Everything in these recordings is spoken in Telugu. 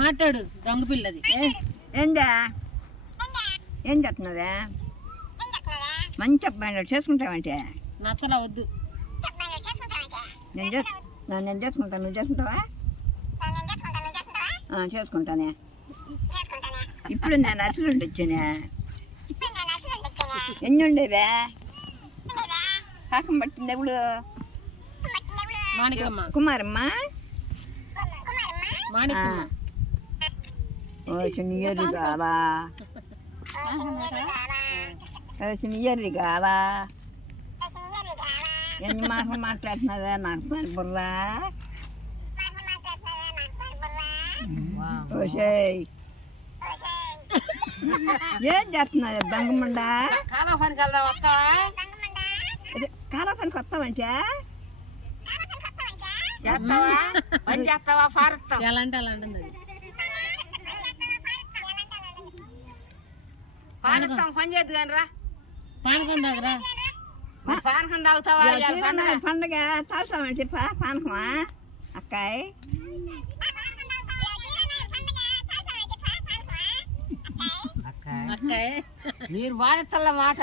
మాట్లాడు దొంగ పిల్లది. ఏందా ఏం చెప్తున్నావే? మంచి అబ్బాయి చేసుకుంటావంటే నచ్చలా వద్దు. నేను చేసుకుంటాను, నువ్వు చేసుకుంటావా? చేసుకుంటానే. ఇప్పుడు నేను అసలు వచ్చానే. ఎన్ని ఉండేవే? పాకం పట్టింది ఎప్పుడు? మాణికమ్మ కుమారమ్మ మాణికమ్మ నీయర్రి కావా? నీయర్రి కావా? ఎన్ని మాటలు మాట్లాడుతున్నావే? నాకు పని బుర్రా. ఏం చేస్తున్నావు దొంగమండా? కాలా పనికి వెళ్దాం వస్తావా? కాలా పనికి వస్తావంటే చేస్తావా? పని చేస్తావా? పారుస్తావు ఎలా అంటే అలా ఉంటుంది. పారుస్తాం పని చేద్దు కానీ రా. పానకం తాగరా? పానకం తాగుతావా? పండుగ తాగుతామంటే పానకమా అక్కాయ్? అక్కాయ్ మీరు బాధితుల మాట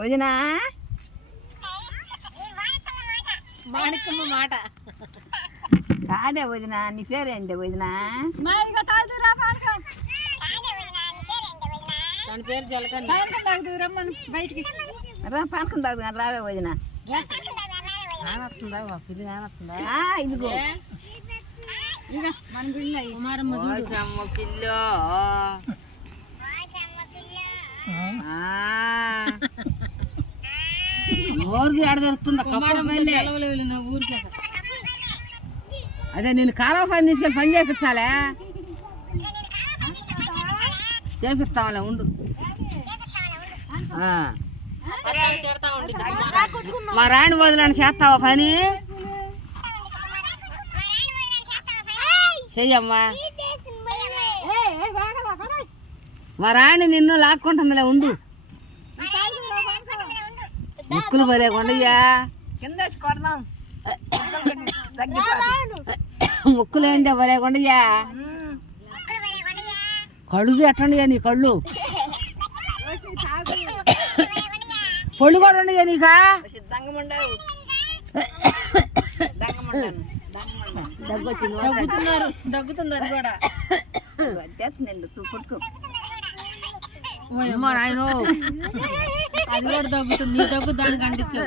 వదినా, మాణికమ్మ మాట కాదే వదినా. నీ పేరేంటి వదినా? దాని పేరు జలకని. రమ్మను బయటికి రా, పానకం తాగుదు కానీ రావే వదినా. ఇదిగో మన పిల్ల కుమారమ్మ పిల్ల ఊరికి. అదే నేను కాలువ పని తీసుకెళ్ళి పని చేయించాలే. చేపిస్తాంలే ఉండు. మా రాణి వదిలేని చేస్తావా పని? చెయ్యమ్మా. మా రాణి నిన్ను లాక్కుంటుందిలే ఉండు. ముక్కులు భలే కొండయ్యా. ముక్కులు ఏంటో భలే కొండయ్యా. కళ్ళు ఎట్టుండయా నీ కళ్ళు? పొళ్ళు కూడా ఉండయా నీకా? దగ్గుతున్నారు కూడా. నాయన అది కూడా దగ్గుతుంది. నీ దగ్గు దానికి అంటించు.